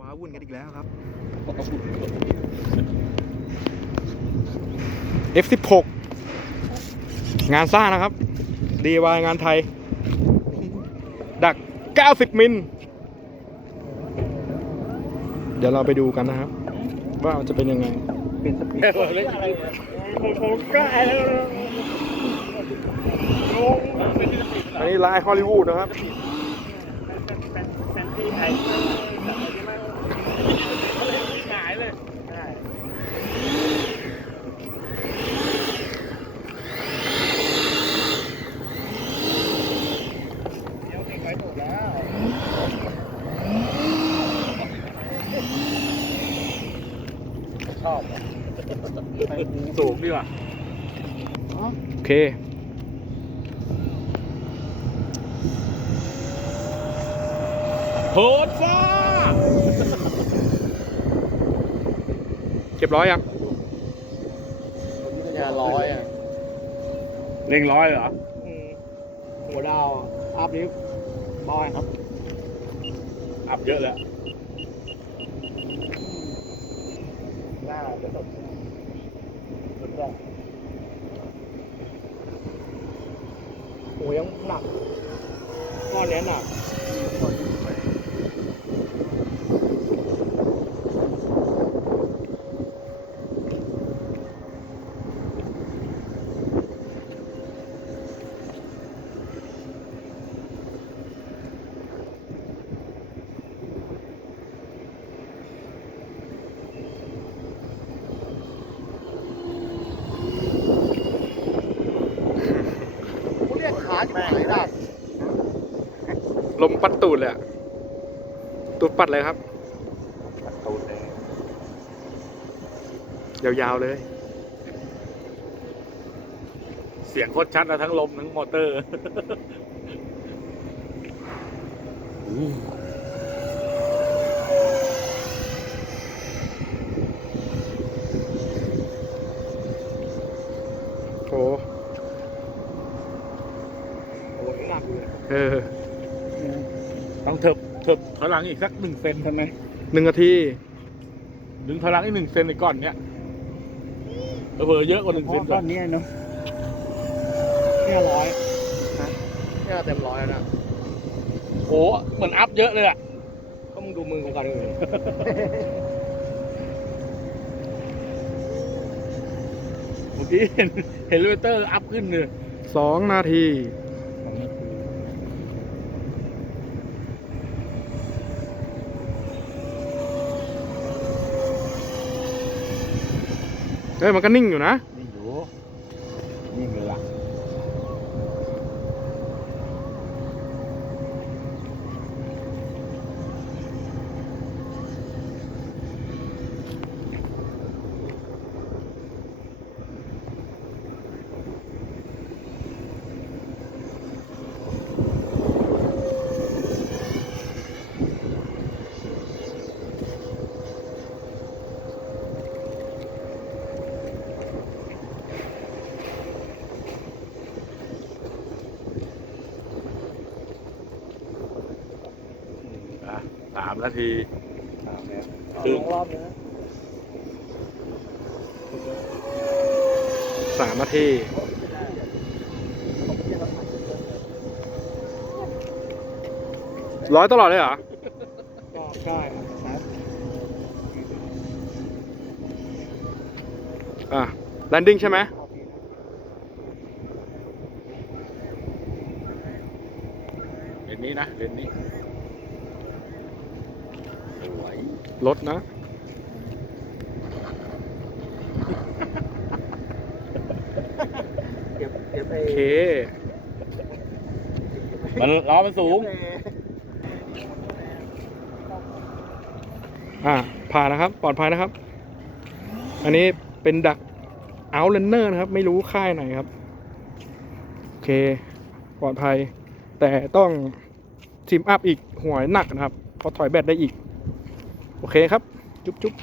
ว้าวุ่นกันอีกแล้วครับ F16 งานสร้างนะครับ DIY งานไทย ดัก 90 มิล เดี๋ยวเราไปดูกันนะครับ ว่ามันจะเป็นยังไง เป็นสปีดผมก็ไอ้แล้วงงเป็นที่สปีดอันนี้ลายฮอลลีวูดนะครับ เป็นที่ไทยหายเลยใช่ เดี๋ยวติดไว้ถูกแล้ว ชอบสูงดีว่ะโอเค โหดฟ้า เก็บร้อยยังเนี่ยร้อยอะเร่งร้อยเหรอหัวดาวอัพนี้บอยครับ อัพเยอะแล้ว ห น้าจะตกสุดยอดโอ้ยังหนักก้อนนี้หนักเรียกขาจิ๋วไหนได้ ล มปัดตูดเลยอะตูดปัดเลยครับตูดเลยยาวๆเลย เสียงโคตรชัดนะทั้งลมทั้งมอเตอร์โอ้โอ้ยหนักเลยเออ ต้องเถิบเถิบถอยหลังอีกสักหนึ่งเซนใช่ไหมหนึ่งนาทีดึงถอยหลังอีกหนึ่งเซนในก้อนเนี้ยเผลอๆเยอะกว่าหนึ่งเซนก้อนนี้เนาะเนี่ยร้อยเนี่ยเต็มร้อยแล้วนะโอ้เหมือนอัพเยอะเลยอะก็มึงดูมือกูกันเลยเมื่อกี้เห็นเห็นเลเตอร์อัพขึ้นเลยสองนาที เฮ้ยมันก็นิ่งอยู่นะ นี่อยู่นี่เลยล่ะ อะสามนาทีลงรอบนึงนะสามนาทีร้อยตลอดเลยเหรอก็ได้ครับอะแลนดิ้งใช่ไหมเลนนี้นะเลนนี้สวย รถนะ เก็บเก็บไปโอเค มันล้อมันสูง อ่า ผ่านนะครับ ปลอดภัยนะครับ อันนี้เป็นดักเอาเลนเนอร์นะครับ ไม่รู้ค่ายไหนครับ โอเค ปลอดภัย แต่ต้องทีมอัพอีกหัวหนักนะครับเพอถอยแบตได้อีก โอเคครับ จุ๊บจุ๊บ